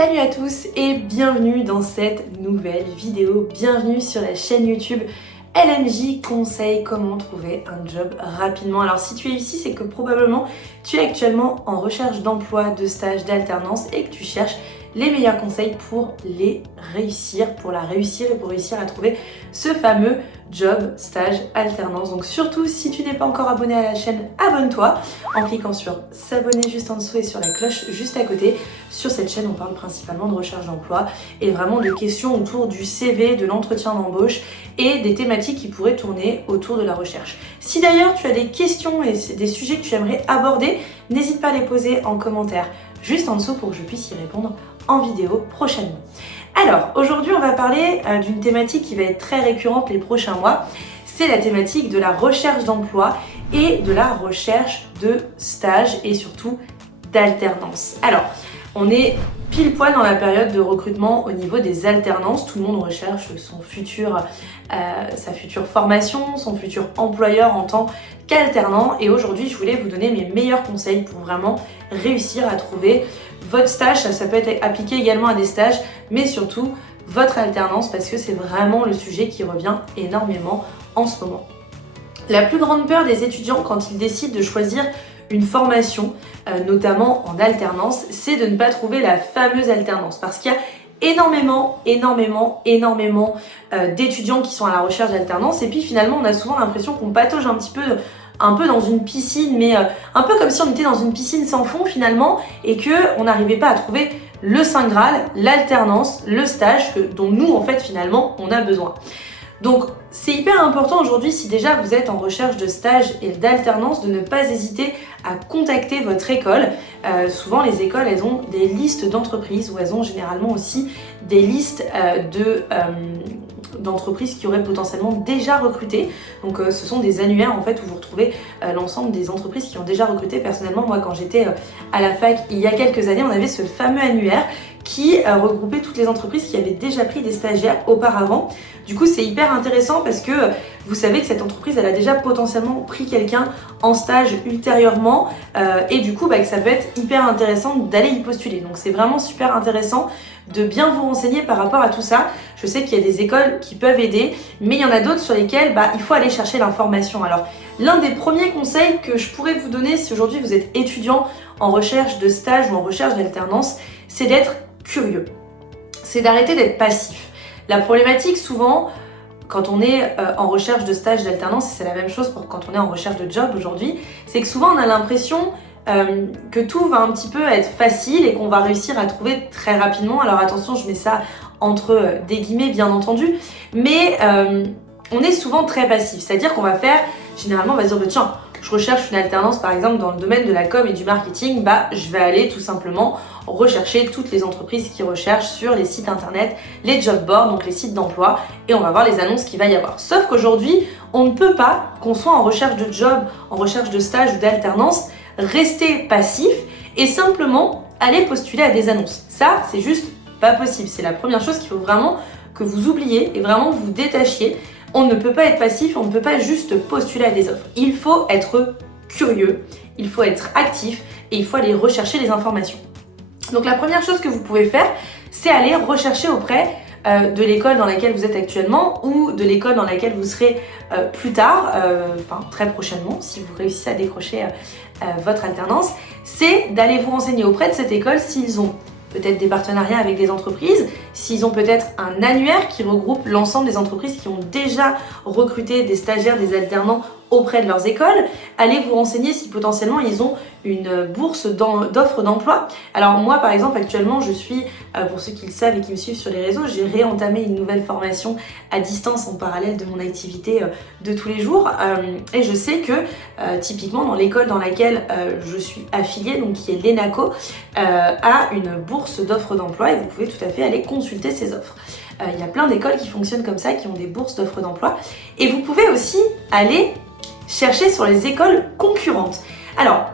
Salut à tous et bienvenue dans cette nouvelle vidéo. Bienvenue sur la chaîne YouTube LMJ Conseil, comment trouver un job rapidement. Alors si tu es ici, c'est que probablement tu es actuellement en recherche d'emploi, de stage, d'alternance et que tu cherches les meilleurs conseils pour les réussir, pour la réussir et pour réussir à trouver ce fameux job, stage, alternance. Donc surtout, si tu n'es pas encore abonné à la chaîne, abonne-toi en cliquant sur s'abonner juste en dessous et sur la cloche juste à côté. Sur cette chaîne, on parle principalement de recherche d'emploi et vraiment de questions autour du CV, de l'entretien d'embauche et des thématiques qui pourraient tourner autour de la recherche. Si d'ailleurs tu as des questions et des sujets que tu aimerais aborder, n'hésite pas à les poser en commentaire juste en dessous pour que je puisse y répondre en vidéo prochainement. Alors aujourd'hui on va parler d'une thématique qui va être très récurrente les prochains mois, c'est la thématique de la recherche d'emploi et de la recherche de stage et surtout d'alternance. Alors on est pile poil dans la période de recrutement au niveau des alternances, tout le monde recherche sa future formation, son futur employeur en tant qu'alternant et aujourd'hui je voulais vous donner mes meilleurs conseils pour vraiment réussir à trouver votre stage. Ça peut être appliqué également à des stages mais surtout votre alternance parce que c'est vraiment le sujet qui revient énormément en ce moment. La plus grande peur des étudiants quand ils décident de choisir une formation, notamment en alternance, c'est de ne pas trouver la fameuse alternance parce qu'il y a énormément d'étudiants qui sont à la recherche d'alternance et puis finalement on a souvent l'impression qu'on patauge un peu dans une piscine, mais un peu comme si on était dans une piscine sans fond finalement et qu'on n'arrivait pas à trouver le Saint Graal, l'alternance, le stage dont nous en fait finalement on a besoin. Donc c'est hyper important aujourd'hui, si déjà vous êtes en recherche de stage et d'alternance, de ne pas hésiter à contacter votre école. Souvent les écoles elles ont des listes d'entreprises ou elles ont généralement aussi des listes d'entreprises qui auraient potentiellement déjà recruté. Donc ce sont des annuaires en fait où vous retrouvez l'ensemble des entreprises qui ont déjà recruté. Personnellement moi quand j'étais à la fac il y a quelques années on avait ce fameux annuaire qui regroupait toutes les entreprises qui avaient déjà pris des stagiaires auparavant. Du coup c'est hyper intéressant parce que vous savez que cette entreprise elle a déjà potentiellement pris quelqu'un en stage ultérieurement et du coup que ça peut être hyper intéressant d'aller y postuler. Donc c'est vraiment super intéressant de bien vous renseigner par rapport à tout ça. Je sais qu'il y a des écoles qui peuvent aider mais il y en a d'autres sur lesquelles il faut aller chercher l'information. Alors l'un des premiers conseils que je pourrais vous donner si aujourd'hui vous êtes étudiant en recherche de stage ou en recherche d'alternance, c'est d'être curieux. C'est d'arrêter d'être passif. La problématique souvent quand on est en recherche de stage d'alternance, c'est la même chose pour quand on est en recherche de job aujourd'hui, c'est que souvent on a l'impression que tout va un petit peu être facile et qu'on va réussir à trouver très rapidement. Alors attention, je mets ça entre des guillemets bien entendu, mais on est souvent très passif, c'est-à-dire qu'on va faire, généralement on va se dire tiens, je recherche une alternance par exemple dans le domaine de la com et du marketing, je vais aller tout simplement rechercher toutes les entreprises qui recherchent sur les sites internet, les job boards, donc les sites d'emploi, et on va voir les annonces qu'il va y avoir. Sauf qu'aujourd'hui, on ne peut pas, qu'on soit en recherche de job, en recherche de stage ou d'alternance, rester passif et simplement aller postuler à des annonces. Ça, c'est juste pas possible. C'est la première chose qu'il faut vraiment que vous oubliez et vraiment vous détachiez. On ne peut pas être passif, on ne peut pas juste postuler à des offres. Il faut être curieux, il faut être actif et il faut aller rechercher les informations. Donc la première chose que vous pouvez faire, c'est aller rechercher auprès de l'école dans laquelle vous êtes actuellement ou de l'école dans laquelle vous serez plus tard, très prochainement, si vous réussissez à décrocher votre alternance, c'est d'aller vous renseigner auprès de cette école s'ils ont peut-être des partenariats avec des entreprises, s'ils ont peut-être un annuaire qui regroupe l'ensemble des entreprises qui ont déjà recruté des stagiaires, des alternants auprès de leurs écoles. Allez vous renseigner si potentiellement ils ont une bourse d'offres d'emploi. Alors moi par exemple actuellement je suis, pour ceux qui le savent et qui me suivent sur les réseaux, j'ai réentamé une nouvelle formation à distance en parallèle de mon activité de tous les jours et je sais que typiquement dans l'école dans laquelle je suis affiliée, donc qui est l'ENACO, a une bourse d'offres d'emploi et vous pouvez tout à fait aller consulter ces offres. Il y a plein d'écoles qui fonctionnent comme ça, qui ont des bourses d'offres d'emploi et vous pouvez aussi aller chercher sur les écoles concurrentes. Alors,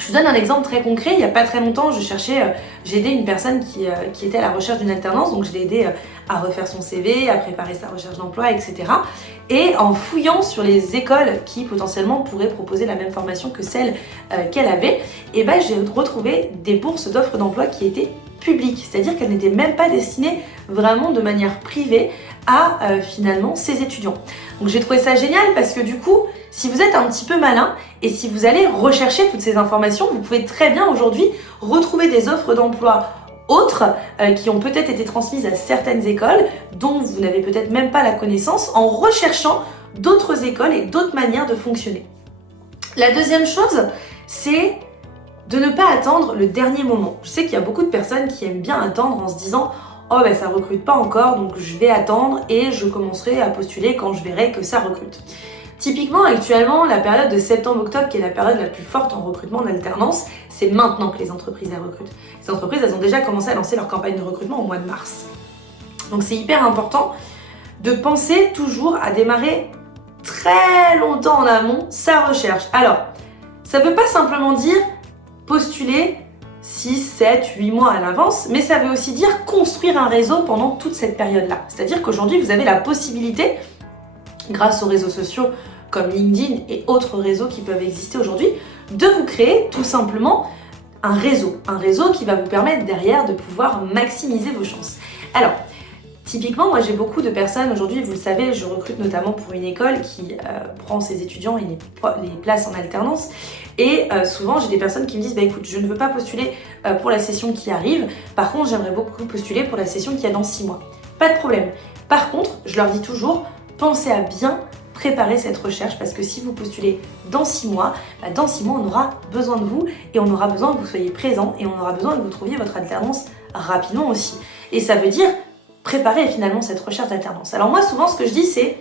je vous donne un exemple très concret. Il n'y a pas très longtemps, j'ai aidé une personne qui était à la recherche d'une alternance, donc je l'ai aidé à refaire son CV, à préparer sa recherche d'emploi, etc. Et en fouillant sur les écoles qui potentiellement pourraient proposer la même formation que celle qu'elle avait, j'ai retrouvé des bourses d'offres d'emploi qui étaient publique, c'est-à-dire qu'elle n'était même pas destinée vraiment de manière privée à finalement ces étudiants. Donc j'ai trouvé ça génial parce que du coup, si vous êtes un petit peu malin et si vous allez rechercher toutes ces informations, vous pouvez très bien aujourd'hui retrouver des offres d'emploi autres qui ont peut-être été transmises à certaines écoles dont vous n'avez peut-être même pas la connaissance en recherchant d'autres écoles et d'autres manières de fonctionner. La deuxième chose, c'est de ne pas attendre le dernier moment. Je sais qu'il y a beaucoup de personnes qui aiment bien attendre en se disant « Oh ben ça recrute pas encore, donc je vais attendre et je commencerai à postuler quand je verrai que ça recrute. » Typiquement, actuellement, la période de septembre-octobre, qui est la période la plus forte en recrutement d'alternance, c'est maintenant que les entreprises elles recrutent. Les entreprises, elles ont déjà commencé à lancer leur campagne de recrutement au mois de mars. Donc c'est hyper important de penser toujours à démarrer très longtemps en amont sa recherche. Alors, ça ne veut pas simplement dire postuler 6, 7, 8 mois à l'avance, mais ça veut aussi dire construire un réseau pendant toute cette période-là. C'est-à-dire qu'aujourd'hui, vous avez la possibilité, grâce aux réseaux sociaux comme LinkedIn et autres réseaux qui peuvent exister aujourd'hui, de vous créer tout simplement un réseau qui va vous permettre derrière de pouvoir maximiser vos chances. Alors, typiquement, moi j'ai beaucoup de personnes aujourd'hui, vous le savez, je recrute notamment pour une école qui prend ses étudiants et les place en alternance. Et souvent j'ai des personnes qui me disent bah écoute, je ne veux pas postuler pour la session qui arrive, par contre j'aimerais beaucoup postuler pour la session qui a dans 6 mois. Pas de problème. Par contre, je leur dis toujours, pensez à bien préparer cette recherche parce que si vous postulez dans 6 mois, dans 6 mois on aura besoin de vous et on aura besoin que vous soyez présent et on aura besoin que vous trouviez votre alternance rapidement aussi. Et ça veut dire préparer finalement cette recherche d'alternance. Alors moi souvent ce que je dis c'est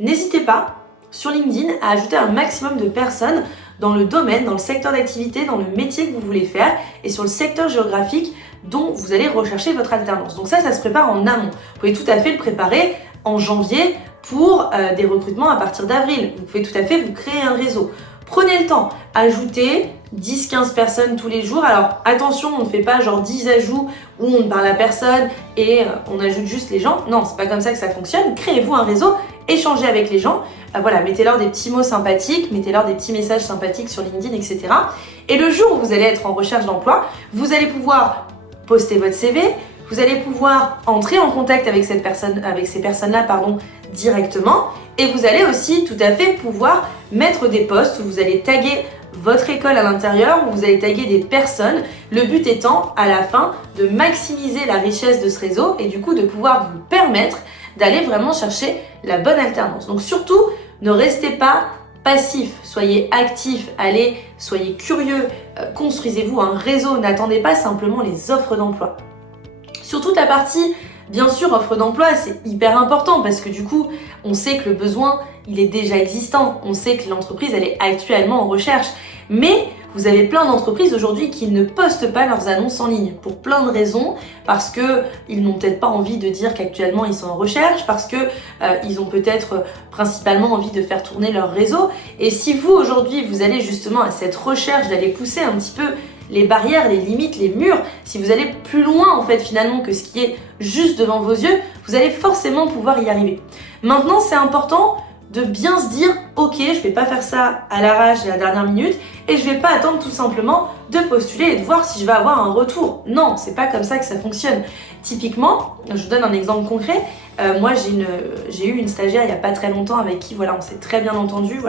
n'hésitez pas sur LinkedIn à ajouter un maximum de personnes dans le domaine, dans le secteur d'activité, dans le métier que vous voulez faire et sur le secteur géographique dont vous allez rechercher votre alternance. Donc ça se prépare en amont. Vous pouvez tout à fait le préparer en janvier pour des recrutements à partir d'avril. Vous pouvez tout à fait vous créer un réseau. Prenez le temps, ajoutez 10-15 personnes tous les jours. Alors attention, on ne fait pas genre 10 ajouts où on ne parle à personne et on ajoute juste les gens. Non, c'est pas comme ça que ça fonctionne. Créez-vous un réseau, échangez avec les gens. Voilà, mettez-leur des petits mots sympathiques, mettez-leur des petits messages sympathiques sur LinkedIn, etc. Et le jour où vous allez être en recherche d'emploi, vous allez pouvoir poster votre CV, vous allez pouvoir entrer en contact avec ces personnes-là, directement. Et vous allez aussi tout à fait pouvoir mettre des posts où vous allez taguer votre école à l'intérieur, où vous allez taguer des personnes. Le but étant, à la fin, de maximiser la richesse de ce réseau et du coup de pouvoir vous permettre d'aller vraiment chercher la bonne alternance. Donc surtout, ne restez pas passif, soyez actif, soyez curieux, construisez-vous un réseau, n'attendez pas simplement les offres d'emploi. Sur toute la partie, bien sûr, offre d'emploi, c'est hyper important parce que du coup, on sait que le besoin, il est déjà existant. On sait que l'entreprise, elle est actuellement en recherche. Mais vous avez plein d'entreprises aujourd'hui qui ne postent pas leurs annonces en ligne pour plein de raisons, parce qu'ils n'ont peut-être pas envie de dire qu'actuellement ils sont en recherche, parce qu'ils ont peut-être principalement envie de faire tourner leur réseau. Et si vous, aujourd'hui, vous allez justement à cette recherche d'aller pousser un petit peu les barrières, les limites, les murs, si vous allez plus loin en fait finalement que ce qui est juste devant vos yeux, vous allez forcément pouvoir y arriver. Maintenant, c'est important de bien se dire ok, je vais pas faire ça à l'arrache et à la dernière minute et je vais pas attendre tout simplement de postuler et de voir si je vais avoir un retour. Non, c'est pas comme ça que ça fonctionne. Typiquement, je vous donne un exemple concret. Moi, j'ai eu une stagiaire il y a pas très longtemps avec qui on s'est très bien entendu,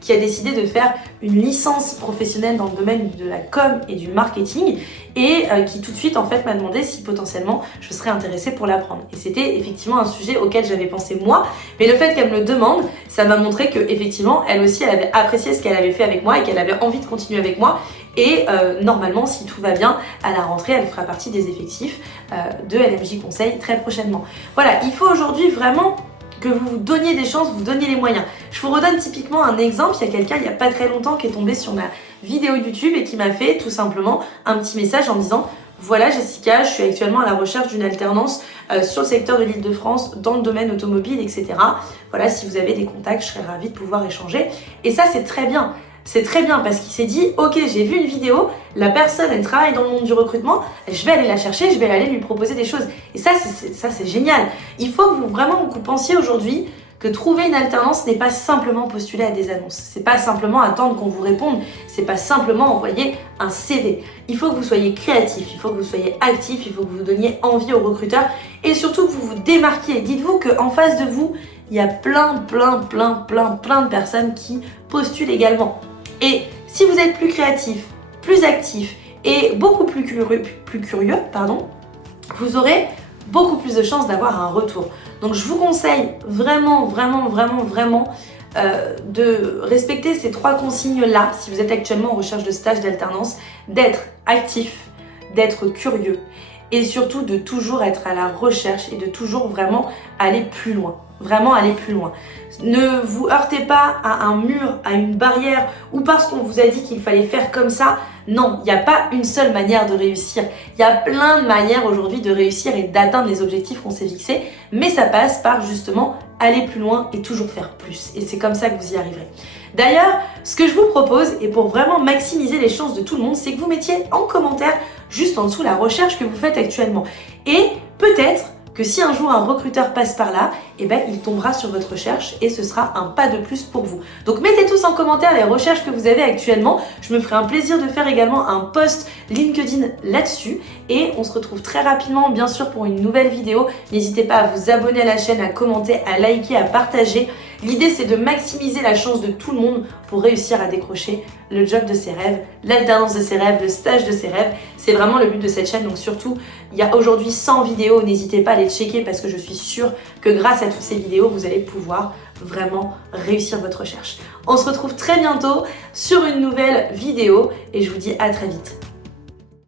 qui a décidé de faire une licence professionnelle dans le domaine de la com et du marketing et qui tout de suite en fait m'a demandé si potentiellement je serais intéressée pour l'apprendre. Et c'était effectivement un sujet auquel j'avais pensé moi, mais le fait qu'elle me le demande, ça m'a montré que effectivement elle aussi elle avait apprécié ce qu'elle avait fait avec moi et qu'elle avait envie de continuer avec moi. Et normalement, si tout va bien, à la rentrée, elle fera partie des effectifs de LMJ Conseil très prochainement. Voilà, il faut aujourd'hui vraiment que vous vous donniez des chances, vous donniez les moyens. Je vous redonne typiquement un exemple. Il y a quelqu'un, il n'y a pas très longtemps, qui est tombé sur ma vidéo YouTube et qui m'a fait tout simplement un petit message en disant « Voilà Jessica, je suis actuellement à la recherche d'une alternance sur le secteur de l'Île-de-France, dans le domaine automobile, etc. Voilà, si vous avez des contacts, je serais ravie de pouvoir échanger. » Et ça, c'est très bien. C'est très bien parce qu'il s'est dit « Ok, j'ai vu une vidéo, la personne, elle travaille dans le monde du recrutement, je vais aller la chercher, je vais aller lui proposer des choses. » Et ça, c'est génial. Il faut que vous pensiez aujourd'hui que trouver une alternance n'est pas simplement postuler à des annonces, c'est pas simplement attendre qu'on vous réponde, c'est pas simplement envoyer un CV. Il faut que vous soyez créatif, il faut que vous soyez actif, il faut que vous donniez envie aux recruteurs et surtout que vous vous démarquiez. Dites-vous qu'en face de vous, il y a plein de personnes qui postulent également. Et si vous êtes plus créatif, plus actif et beaucoup plus curieux, vous aurez beaucoup plus de chances d'avoir un retour. Donc je vous conseille vraiment de respecter ces 3 consignes-là si vous êtes actuellement en recherche de stage d'alternance, d'être actif, d'être curieux et surtout de toujours être à la recherche et de toujours vraiment aller plus loin. Vraiment aller plus loin. Ne vous heurtez pas à un mur, à une barrière ou parce qu'on vous a dit qu'il fallait faire comme ça. Non, il n'y a pas une seule manière de réussir. Il y a plein de manières aujourd'hui de réussir et d'atteindre les objectifs qu'on s'est fixés, mais ça passe par justement aller plus loin et toujours faire plus. Et c'est comme ça que vous y arriverez. D'ailleurs, ce que je vous propose, et pour vraiment maximiser les chances de tout le monde, c'est que vous mettiez en commentaire juste en dessous la recherche que vous faites actuellement. Et peut-être que si un jour un recruteur passe par là, eh ben, il tombera sur votre recherche et ce sera un pas de plus pour vous. Donc mettez tous en commentaire les recherches que vous avez actuellement. Je me ferai un plaisir de faire également un post LinkedIn là-dessus et on se retrouve très rapidement bien sûr pour une nouvelle vidéo. N'hésitez pas à vous abonner à la chaîne, à commenter, à liker, à partager. L'idée c'est de maximiser la chance de tout le monde pour réussir à décrocher le job de ses rêves, l'alternance de ses rêves, le stage de ses rêves. C'est vraiment le but de cette chaîne. Donc surtout, il y a aujourd'hui 100 vidéos. N'hésitez pas à les checker parce que je suis sûre que grâce à toutes ces vidéos, vous allez pouvoir vraiment réussir votre recherche. On se retrouve très bientôt sur une nouvelle vidéo et je vous dis à très vite.